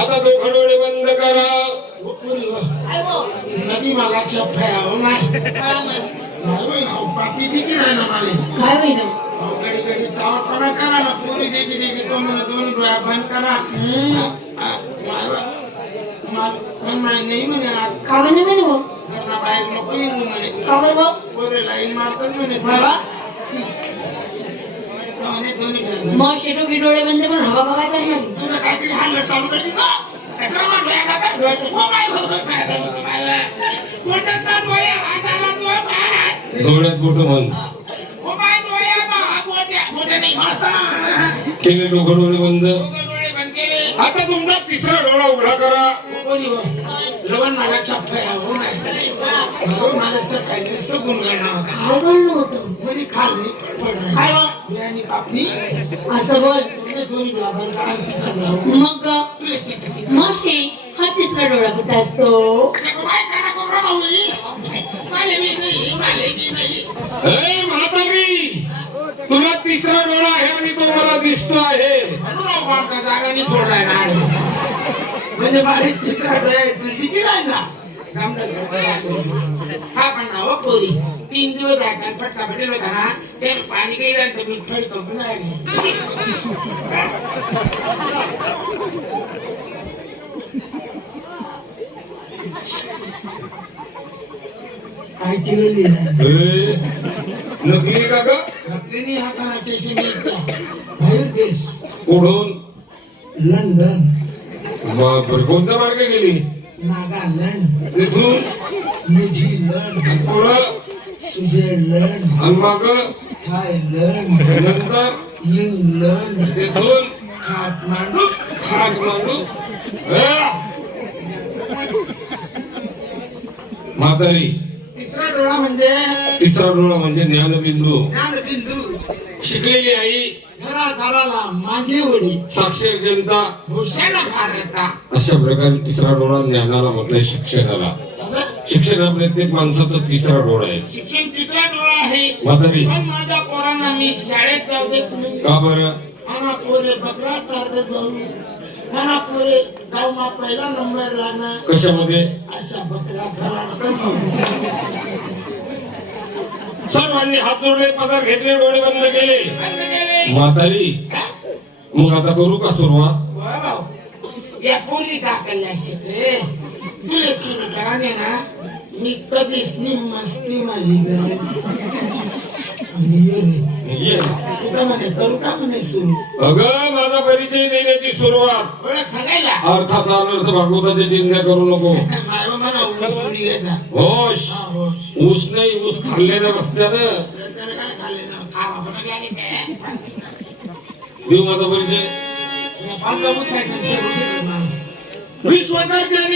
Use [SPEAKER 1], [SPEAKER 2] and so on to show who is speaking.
[SPEAKER 1] आता दोघं डोळे बंद करा.
[SPEAKER 2] नदी मला चप्पा हो नाही पापी दिली नाही ना मला
[SPEAKER 3] काय माहिती
[SPEAKER 2] गडी गडी चावटपणा करा ना पोरी देखी देखी तो म्हणा दोन्ही डोळ्या बंद करा नाही म्हणे आज
[SPEAKER 3] का म्हणे म्हणे भाऊ
[SPEAKER 2] घरना बाहेर नको येऊ म्हणे
[SPEAKER 3] का बरं भाऊ
[SPEAKER 2] पोरे लाईन मारतात म्हणे
[SPEAKER 3] बाबा
[SPEAKER 2] म्हणे दोन्ही डोळे
[SPEAKER 3] मग शेटो की डोळे बंद करून हवा बघा काय करणार
[SPEAKER 2] तुला काहीतरी हाल चालू करली का
[SPEAKER 1] डोळ्यात बोट म्हण केले दोघं डोळे बंद. आता तुमचा तिसरा डोळा उघडा करा.
[SPEAKER 2] लवण मला चप्पा हो नाही मला सकाळी सगून करणार
[SPEAKER 3] काय करणं होतं
[SPEAKER 2] म्हणजे खाल्ली
[SPEAKER 3] काय बा?
[SPEAKER 2] बियाणी कापणी
[SPEAKER 3] असं बोल
[SPEAKER 2] दोन्ही डोळा बंद करा तिसरा डोळा
[SPEAKER 3] मग मावशी हा तिसरा डोळा कुठं असतो
[SPEAKER 1] ए म्हातारी, तुला तिसरा डोळा आहे आणि तो मला दिसतो आहे.
[SPEAKER 2] जागा नाही सोडाय ना म्हणजे माझे तिसरा डोळा दिकी राहिला सापडणा हो पोरी 3 दिवस जायचा फटका भेटेल होता ना ते पाणी काही राहिलं मी फडतो काय केलेली
[SPEAKER 1] नकली का ग?
[SPEAKER 2] नकलीने हाताना टेशन बाहेर देश
[SPEAKER 1] कुठून?
[SPEAKER 2] लंडन
[SPEAKER 1] बापरे, कोणत्या मार्ग गेली?
[SPEAKER 2] नागालँड
[SPEAKER 1] तिथून
[SPEAKER 2] न्यूझीलंड
[SPEAKER 1] पुढं
[SPEAKER 2] स्वित्झर्लंड
[SPEAKER 1] आणि मग
[SPEAKER 2] थायलंड
[SPEAKER 1] नंतर
[SPEAKER 2] इंग्लंड
[SPEAKER 1] तिथून
[SPEAKER 2] काठमांडू
[SPEAKER 1] काठमांडू. म्हातारी,
[SPEAKER 2] तिसरा डोळा म्हणजे
[SPEAKER 1] तिसरा डोळा म्हणजे ज्ञानबिंदू.
[SPEAKER 2] ज्ञानबिंदू
[SPEAKER 1] शिकलेली आई,
[SPEAKER 2] घरादाराला मागे ओढी
[SPEAKER 1] साक्षर जनता,
[SPEAKER 2] भूषण भारता.
[SPEAKER 1] अशा प्रकारे तिसरा डोळा ज्ञानाला म्हटलंय शिक्षणाला. शिक्षण हा प्रत्येक माणसाचा तिसरा डोळा आहे.
[SPEAKER 2] शिक्षण तिसरा डोळा आहे.
[SPEAKER 1] म्हातारी,
[SPEAKER 2] पण माझ्या पोरांना मी शाळेत जाऊ देत नाही.
[SPEAKER 1] का बरं?
[SPEAKER 2] मला पोरे बकरा चालत भाऊ मला पोरे जाऊ मा पहिला नंबर लागणार
[SPEAKER 1] कशामध्ये?
[SPEAKER 2] अशा बकऱ्या चालत
[SPEAKER 1] सर्वांनी हात जोडले, पदर घेतले, डोळे बंद केले.
[SPEAKER 2] बंद केले.
[SPEAKER 1] म्हातारी, मग आता करू का सुरुवात?
[SPEAKER 2] भाऊ या पोरी दाखल रे तुला सुरू कराने ना मी कधीच नाही मस्ती मारी रे
[SPEAKER 1] ये.
[SPEAKER 2] तुझं म्हणे करू का म्हणे सुरू
[SPEAKER 1] अगं, माझा परिचय देण्याची सुरुवात.
[SPEAKER 2] ओळख सांगायला
[SPEAKER 1] अर्थाचा अनर्थ भागवताची चिंता करू नको.
[SPEAKER 2] माझ्या मला ऊस उडी घ्यायचा
[SPEAKER 1] होश. ऊस नाही, ऊस खाल्लेल्या रस्त्यानं.
[SPEAKER 2] काय खाल्ले ना खावा पण लागेल
[SPEAKER 1] देऊ माझा परिचय.
[SPEAKER 2] पाच ऊस खायचा
[SPEAKER 1] विश्वदर्जा